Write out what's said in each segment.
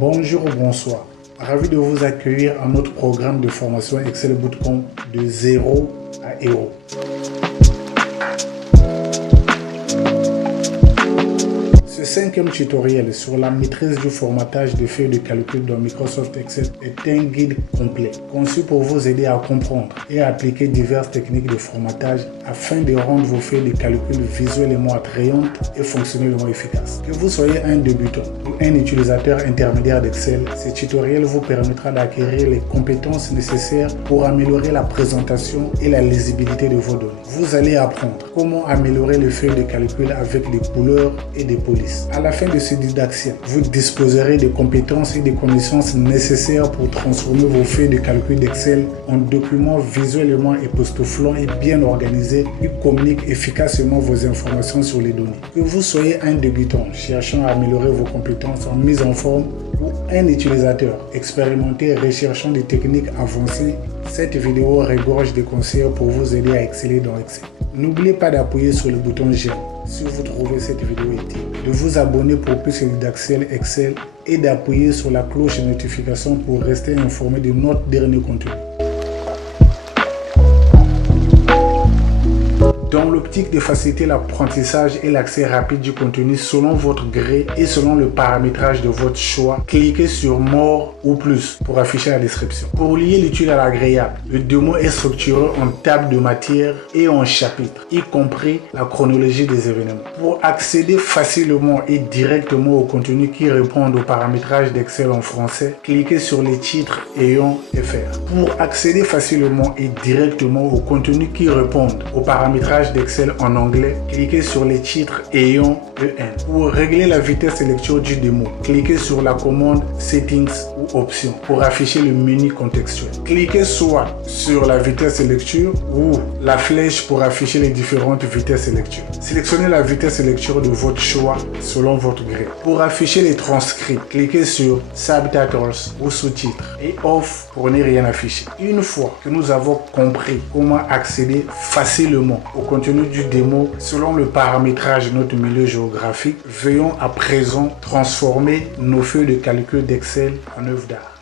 Bonjour ou bonsoir. Ravi de vous accueillir à notre programme de formation Excel Bootcamp de 0 à héros. Ce cinquième tutoriel sur la maîtrise du formatage de feuilles de calcul dans Microsoft Excel est un guide complet conçu pour vous aider à comprendre et à appliquer diverses techniques de formatage afin de rendre vos feuilles de calcul visuellement attrayantes et fonctionnellement efficaces. Que vous soyez un débutant ou un utilisateur intermédiaire d'Excel, ce tutoriel vous permettra d'acquérir les compétences nécessaires pour améliorer la présentation et la lisibilité de vos données. Vous allez apprendre comment améliorer les feuilles de calcul avec des couleurs et des polices. À la fin de ce didactien, vous disposerez des compétences et des connaissances nécessaires pour transformer vos feuilles de calcul d'Excel en documents visuellement époustouflants et bien organisés qui communiquent efficacement vos informations sur les données. Que vous soyez un débutant cherchant à améliorer vos compétences en mise en forme ou un utilisateur expérimenté recherchant des techniques avancées, cette vidéo regorge de conseils pour vous aider à exceller dans Excel. N'oubliez pas d'appuyer sur le bouton j'aime si vous trouvez cette vidéo utile, de vous abonner pour plus d'Excel et d'appuyer sur la cloche de notification pour rester informé de notre dernier contenu. Dans l'optique de faciliter l'apprentissage et l'accès rapide du contenu selon votre gré et selon le paramétrage de votre choix, cliquez sur More ou Plus pour afficher la description. Pour lier l'utile à l'agréable, le démo est structuré en tables de matière et en chapitres, y compris la chronologie des événements. Pour accéder facilement et directement au contenu qui répond au paramétrage d'Excel en français, cliquez sur les titres ayant FR. Pour accéder facilement et directement au contenu qui répond au paramétrage d'Excel en anglais, cliquez sur les titres ayant EN. Pour régler la vitesse de lecture du démo, cliquez sur la commande Settings ou Options pour afficher le menu contextuel. Cliquez soit sur la vitesse de lecture ou la flèche pour afficher les différentes vitesses de lecture. Sélectionnez la vitesse de lecture de votre choix selon votre gré. Pour afficher les transcrits, cliquez sur Subtitles ou sous-titres et Off pour ne rien afficher. Une fois que nous avons compris comment accéder facilement au contenu du démo selon le paramétrage de notre milieu géographique, veuillons à présent transformer nos feuilles de calcul d'Excel en œuvre d'art.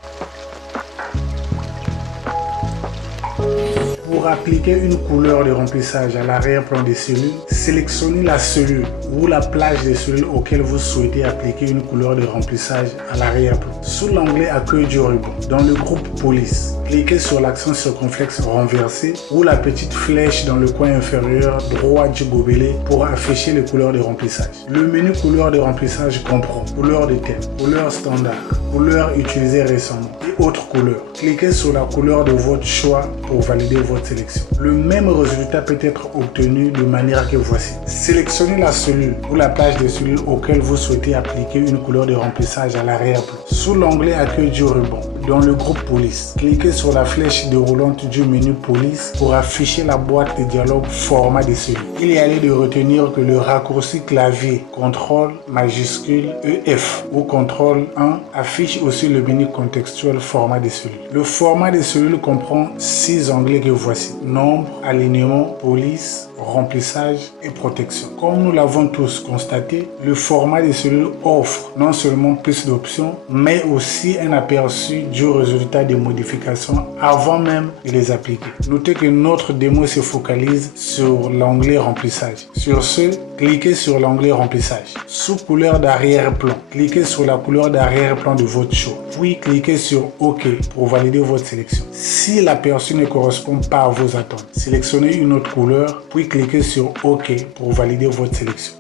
Pour appliquer une couleur de remplissage à l'arrière-plan des cellules, sélectionnez la cellule ou la plage des cellules auxquelles vous souhaitez appliquer une couleur de remplissage à l'arrière-plan. Sous l'onglet Accueil du ruban, dans le groupe Police, cliquez sur l'accent circonflexe renversé ou la petite flèche dans le coin inférieur droit du gobelet pour afficher les couleurs de remplissage. Le menu couleur de remplissage comprend couleur de thème, couleur standard, couleur utilisée récemment et autres couleurs. Cliquez sur la couleur de votre choix pour valider votre sélection. Le même résultat peut être obtenu de manière que voici. Sélectionnez la cellule ou la plage de cellules auxquelles vous souhaitez appliquer une couleur de remplissage à l'arrière-plan. Sous l'onglet Accueil du ruban, dans le groupe Police, cliquez sur la flèche déroulante du menu Police pour afficher la boîte de dialogue format des cellules. Il y a lieu de retenir que le raccourci clavier CTRL majuscule EF ou CTRL 1 affiche aussi le menu contextuel format des cellules. Le format des cellules comprend 6 onglets que voici: nombre, alignement, police, remplissage et protection. Comme nous l'avons tous constaté, le format des cellules offre non seulement plus d'options, mais aussi un aperçu du résultat des modifications avant même de les appliquer. Notez que notre démo se focalise sur l'onglet remplissage. Sur ce, cliquez sur l'onglet remplissage. Sous couleur d'arrière-plan, cliquez sur la couleur d'arrière-plan de votre choix. Puis cliquez sur OK pour valider votre sélection. Si l'aperçu ne correspond pas à vos attentes, sélectionnez une autre couleur, puis cliquez sur OK pour valider votre sélection.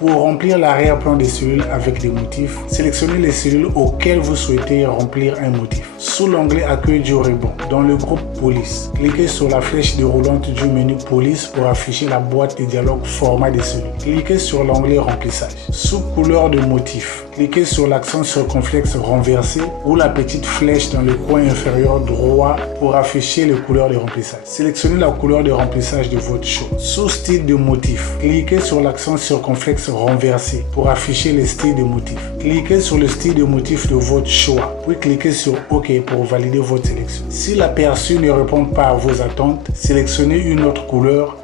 Pour remplir l'arrière-plan des cellules avec des motifs, sélectionnez les cellules auxquelles vous souhaitez remplir un motif. Sous l'onglet Accueil du ruban, dans le groupe Police, cliquez sur la flèche déroulante du menu Police pour afficher la boîte de dialogue format des cellules. Cliquez sur l'onglet Remplissage. Sous couleur de motif, cliquez sur l'accent circonflexe renversé ou la petite flèche dans le coin inférieur droit pour afficher les couleurs de remplissage. Sélectionnez la couleur de remplissage de votre choix. Sous style de motif, cliquez sur l'accent circonflexe renversé pour afficher les styles de motif. Cliquez sur le style de motif de votre choix, puis cliquez sur OK pour valider votre sélection. Si l'aperçu ne répond pas à vos attentes, sélectionnez une autre couleur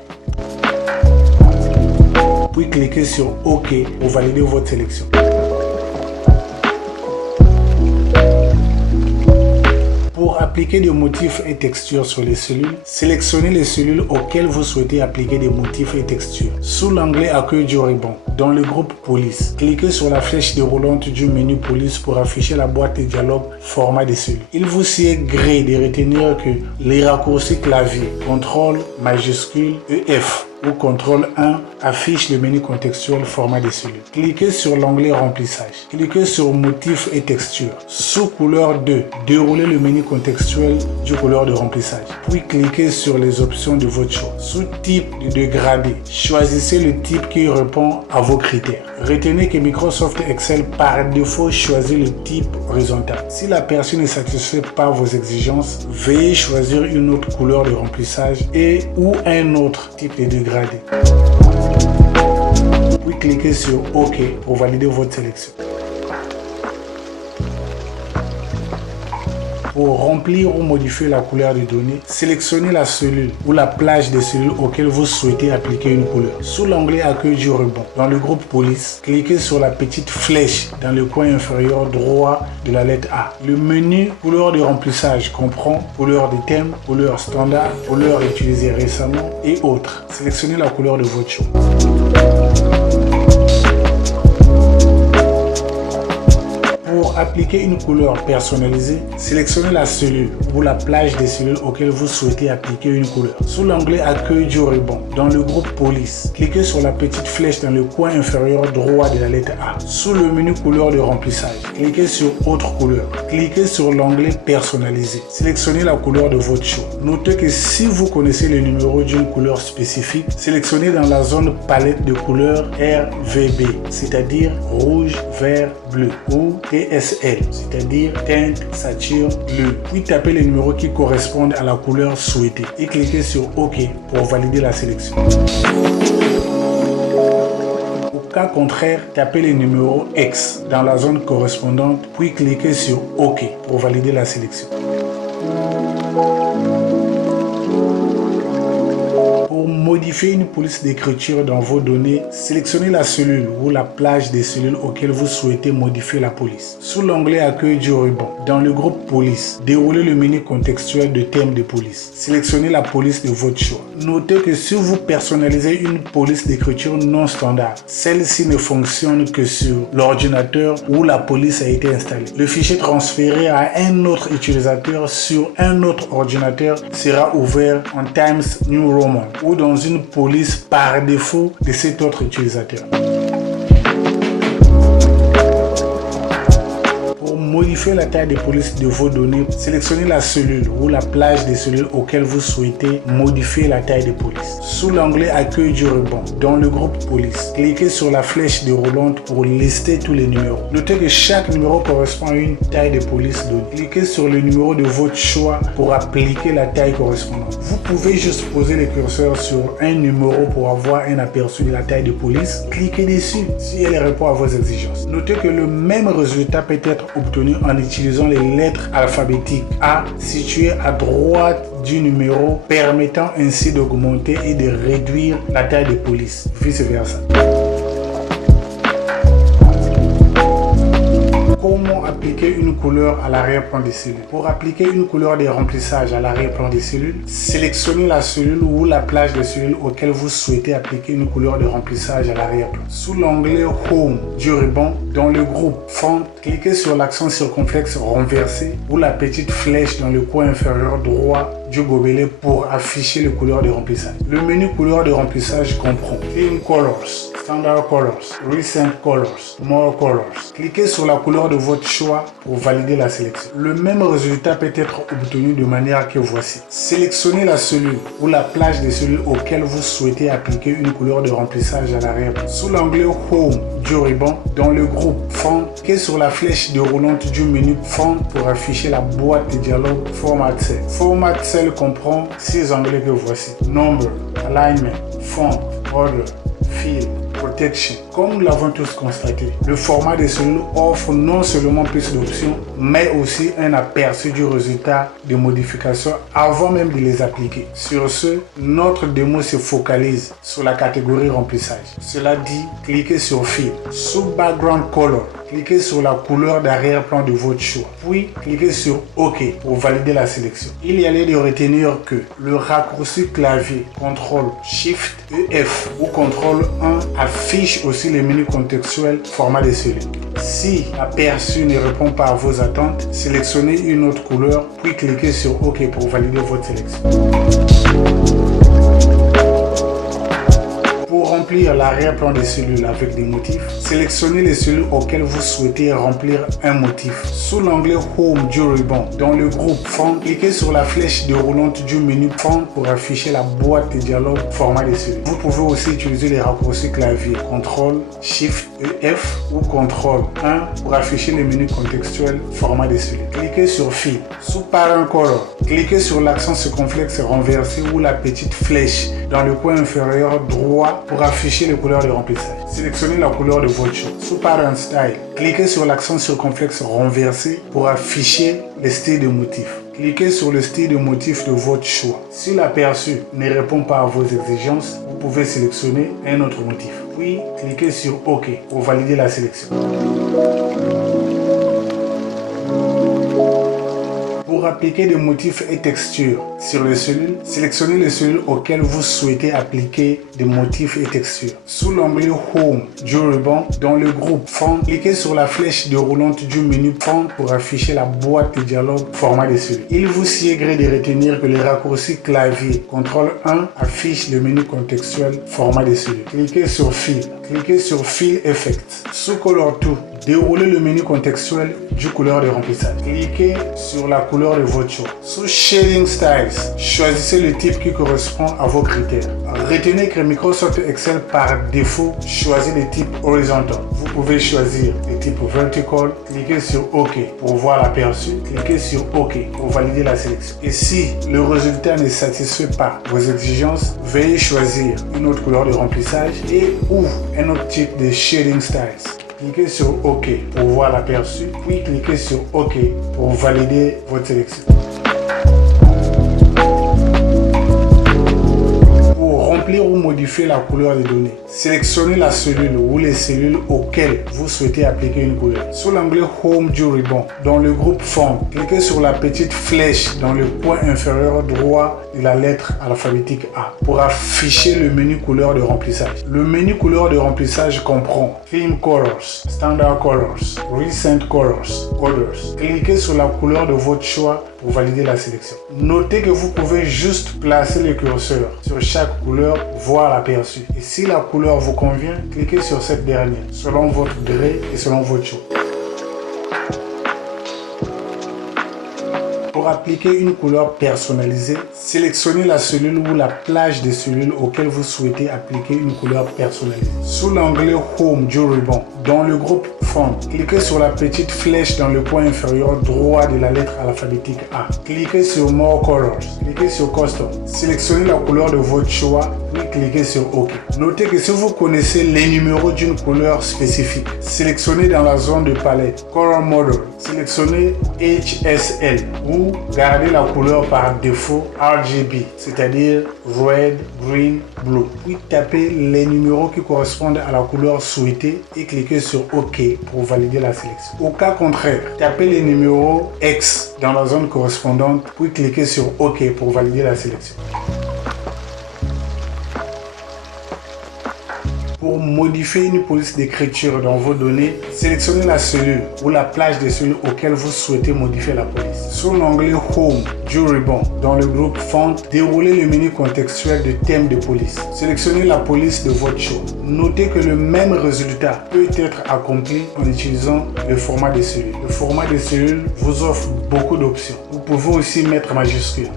puis cliquez sur OK pour valider votre sélection. Pour appliquer des motifs et textures sur les cellules, sélectionnez les cellules auxquelles vous souhaitez appliquer des motifs et textures. Sous l'onglet Accueil du ruban, dans le groupe Police, cliquez sur la flèche déroulante du menu Police pour afficher la boîte de dialogue format des cellules. Il vous est gré de retenir que les raccourcis clavier CTRL majuscule EF ou CTRL 1 affiche le menu contextuel format des cellules. Cliquez sur l'onglet remplissage. Cliquez sur motifs et textures. Sous couleur 2, déroulez le menu contextuel du couleur de remplissage. Puis cliquez sur les options de votre choix. Sous type de dégradé, choisissez le type qui répond à vos critères. Retenez que Microsoft Excel par défaut choisit le type horizontal. Si l'aperçu ne satisfait pas vos exigences, veuillez choisir une autre couleur de remplissage et ou un autre type de dégradé. Puis cliquez sur OK pour valider votre sélection. Pour remplir ou modifier la couleur des données, sélectionnez la cellule ou la plage des cellules auxquelles vous souhaitez appliquer une couleur. Sous l'onglet Accueil du ruban, dans le groupe Police, cliquez sur la petite flèche dans le coin inférieur droit de la lettre A. Le menu couleur de remplissage comprend couleur de thème, couleur standard, couleur utilisée récemment et autres. Sélectionnez la couleur de votre choix. Pour appliquer une couleur personnalisée, sélectionnez la cellule ou la plage des cellules auxquelles vous souhaitez appliquer une couleur. Sous l'onglet Accueil du ruban, dans le groupe Police, cliquez sur la petite flèche dans le coin inférieur droit de la lettre A. Sous le menu couleur de remplissage, cliquez sur Autre couleur. Cliquez sur l'onglet Personnalisé. Sélectionnez la couleur de votre choix. Notez que si vous connaissez le numéro d'une couleur spécifique, sélectionnez dans la zone palette de couleurs RVB, c'est-à-dire rouge, vert, bleu, ou TSL, c'est-à-dire teinte, sature, bleu. Puis tapez les numéros qui correspondent à la couleur souhaitée et cliquez sur OK pour valider la sélection. Au cas contraire, tapez les numéros X dans la zone correspondante, puis cliquez sur OK pour valider la sélection. Pour modifier une police d'écriture dans vos données, sélectionnez la cellule ou la plage des cellules auxquelles vous souhaitez modifier la police. Sous l'onglet Accueil du ruban, dans le groupe Police, déroulez le menu contextuel de thème de police. Sélectionnez la police de votre choix. Notez que si vous personnalisez une police d'écriture non standard, celle-ci ne fonctionne que sur l'ordinateur où la police a été installée. Le fichier transféré à un autre utilisateur sur un autre ordinateur sera ouvert en Times New Roman ou dans une police par défaut de cet autre utilisateur. Pour modifier la taille de police de vos données, sélectionnez la cellule ou la plage des cellules auxquelles vous souhaitez modifier la taille de police. Sous l'onglet Accueil du ruban, dans le groupe Police, cliquez sur la flèche déroulante pour lister tous les numéros. Notez que chaque numéro correspond à une taille de police donnée. Cliquez sur le numéro de votre choix pour appliquer la taille correspondante. Vous pouvez juste poser le curseur sur un numéro pour avoir un aperçu de la taille de police. Cliquez dessus si elle répond à vos exigences. Notez que le même résultat peut être obtenu en utilisant les lettres alphabétiques A situées à droite du numéro, permettant ainsi d'augmenter et de réduire la taille de police, vice versa. Comment appliquer une couleur à l'arrière-plan des cellules? Pour appliquer une couleur de remplissage à l'arrière-plan des cellules, sélectionnez la cellule ou la plage de cellules auxquelles vous souhaitez appliquer une couleur de remplissage à l'arrière-plan. Sous l'onglet Home du ruban, dans le groupe Font, cliquez sur l'accent circonflexe renversé ou la petite flèche dans le coin inférieur droit du gobelet pour afficher les couleurs de remplissage. Le menu couleurs de remplissage comprend Theme Colors, Standard Colors, Recent Colors, More Colors. Cliquez sur la couleur de votre choix pour valider la sélection. Le même résultat peut être obtenu de manière que voici. Sélectionnez la cellule ou la plage des cellules auxquelles vous souhaitez appliquer une couleur de remplissage à l'arrière. Sous l'onglet Home du ruban, dans le groupe Font, cliquez sur la flèche déroulante du menu Font pour afficher la boîte de dialogue Format Cell. Format Cell comprend 6 onglets que voici: Number, Alignment, Font, Order, Field, Protection, Comme nous l'avons tous constaté, le format des cellules offre non seulement plus d'options, mais aussi un aperçu du résultat des modifications avant même de les appliquer. Sur ce, notre démo se focalise sur la catégorie remplissage. Cela dit, cliquez sur Fil. Sous Background Color, cliquez sur la couleur d'arrière-plan de votre choix. Puis, cliquez sur OK pour valider la sélection. Il y a lieu de retenir que le raccourci clavier CTRL SHIFT EF ou CTRL 1 affiche aussi les menus contextuels format des cellules. Si l'aperçu ne répond pas à vos attentes, sélectionnez une autre couleur, puis cliquez sur OK pour valider votre sélection. Pour remplir l'arrière-plan des cellules avec des motifs, sélectionnez les cellules auxquelles vous souhaitez remplir un motif. Sous l'onglet Home du ruban, dans le groupe Fond, cliquez sur la flèche déroulante du menu Fond pour afficher la boîte de dialogue format des cellules. Vous pouvez aussi utiliser les raccourcis clavier CTRL SHIFT EF ou CTRL 1 pour afficher les menus contextuels format des cellules. Cliquez sur Fil. Sous Parent Color, cliquez sur l'accent circonflexe renversé ou la petite flèche dans le coin inférieur droit pour afficher les couleurs de remplissage. Sélectionnez la couleur de votre choix. Sous Parent Style, cliquez sur l'accent circonflexe renversé pour afficher les styles de motifs. Cliquez sur le style de motif de votre choix. Si l'aperçu ne répond pas à vos exigences, vous pouvez sélectionner un autre motif. Puis, cliquez sur OK pour valider la sélection. Pour appliquer des motifs et textures sur les cellules, sélectionnez les cellules auxquelles vous souhaitez appliquer des motifs et textures. Sous l'onglet Home du ruban, dans le groupe Fond, cliquez sur la flèche déroulante du menu Fond pour afficher la boîte de dialogue format des cellules. Il vous sied de retenir que les raccourcis clavier CTRL 1 affichent le menu contextuel format des cellules. Cliquez sur Fil. Cliquez sur Fill Effect. Sous Color Tool, déroulez le menu contextuel du couleur de remplissage. Cliquez sur la couleur de votre choix. Sous Shading Styles, choisissez le type qui correspond à vos critères. Retenez que Microsoft Excel par défaut choisit le type horizontal. Vous pouvez choisir le type vertical. Cliquez sur OK pour voir l'aperçu. Cliquez sur OK pour valider la sélection. Et si le résultat ne satisfait pas vos exigences, veuillez choisir une autre couleur de remplissage et ou un autre type de Shading Styles. Cliquez sur OK pour voir l'aperçu, puis cliquez sur OK pour valider votre sélection. Pour remplir ou modifier la couleur des données, sélectionnez la cellule ou les cellules auxquelles vous souhaitez appliquer une couleur. Sous l'onglet Home du ruban, dans le groupe Fond, cliquez sur la petite flèche dans le coin inférieur droit de la lettre alphabétique A pour afficher le menu couleur de remplissage. Le menu couleur de remplissage comprend Theme Colors, Standard Colors, Recent Colors, Others. Cliquez sur la couleur de votre choix pour valider la sélection. Notez que vous pouvez juste placer le curseur sur chaque couleur, voir l'aperçu. Et si la couleur vous convient, cliquez sur cette dernière, selon votre gré et selon votre choix. Pour appliquer une couleur personnalisée, sélectionnez la cellule ou la plage de cellules auxquelles vous souhaitez appliquer une couleur personnalisée. Sous l'onglet Home du ruban, dans le groupe Fond, cliquez sur la petite flèche dans le coin inférieur droit de la lettre alphabétique A. Cliquez sur More Colors, cliquez sur Custom, sélectionnez la couleur de votre choix, puis cliquez sur OK. Notez que si vous connaissez les numéros d'une couleur spécifique, sélectionnez dans la zone de palette Color Model, sélectionnez HSL ou gardez la couleur par défaut RGB, c'est-à-dire Red, Green, Blue. Puis tapez les numéros qui correspondent à la couleur souhaitée et cliquez sur OK pour valider la sélection. Au cas contraire, tapez les numéros X dans la zone correspondante, puis cliquez sur OK pour valider la sélection. Pour modifier une police d'écriture dans vos données, sélectionnez la cellule ou la plage de cellules auxquelles vous souhaitez modifier la police. Sous l'onglet Home du ruban, dans le groupe Font, déroulez le menu contextuel de thème de police. Sélectionnez la police de votre choix. Notez que le même résultat peut être accompli en utilisant le format de cellules. Le format de cellules vous offre beaucoup d'options. Vous pouvez aussi mettre majuscule.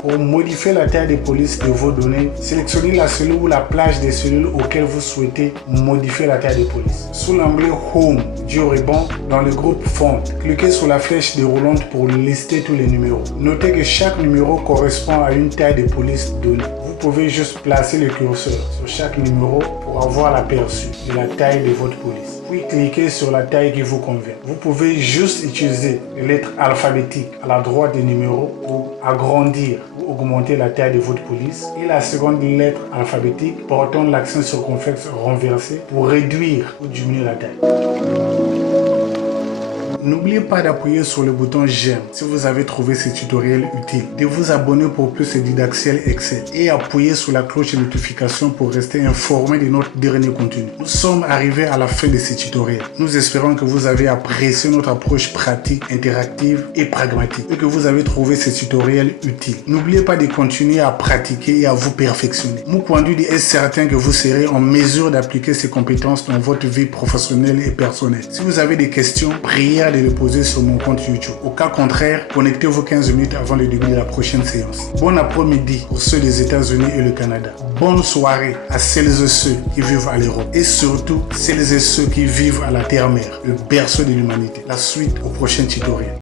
Pour modifier la taille de police de vos données, sélectionnez la cellule ou la plage des cellules auxquelles vous souhaitez modifier la taille de police. Sous l'onglet Home du ruban, dans le groupe Font, cliquez sur la flèche déroulante pour lister tous les numéros. Notez que chaque numéro correspond à une taille de police donnée. Vous pouvez juste placer le curseur sur chaque numéro pour avoir l'aperçu de la taille de votre police. Puis cliquez sur la taille qui vous convient. Vous pouvez juste utiliser les lettres alphabétiques à la droite des numéros pour agrandir ou augmenter la taille de votre police. Et la seconde lettre alphabétique portant l'accent circonflexe renversé pour réduire ou diminuer la taille. N'oubliez pas d'appuyer sur le bouton j'aime si vous avez trouvé ce tutoriel utile, de vous abonner pour plus de didacticiel Excel et appuyer sur la cloche de notification pour rester informé de notre dernier contenu. Nous sommes arrivés à la fin de ce tutoriel. Nous espérons que vous avez apprécié notre approche pratique, interactive et pragmatique et que vous avez trouvé ce tutoriel utile. N'oubliez pas de continuer à pratiquer et à vous perfectionner. Mukwandu est certain que vous serez en mesure d'appliquer ces compétences dans votre vie professionnelle et personnelle. Si vous avez des questions, priez de les poser sur mon compte YouTube. Au cas contraire, connectez-vous 15 minutes avant le début de la prochaine séance. Bon après-midi pour ceux des États-Unis et le Canada. Bonne soirée à celles et ceux qui vivent à l'Europe. Et surtout, celles et ceux qui vivent à la Terre-Mère, le berceau de l'humanité. La suite au prochain tutoriel.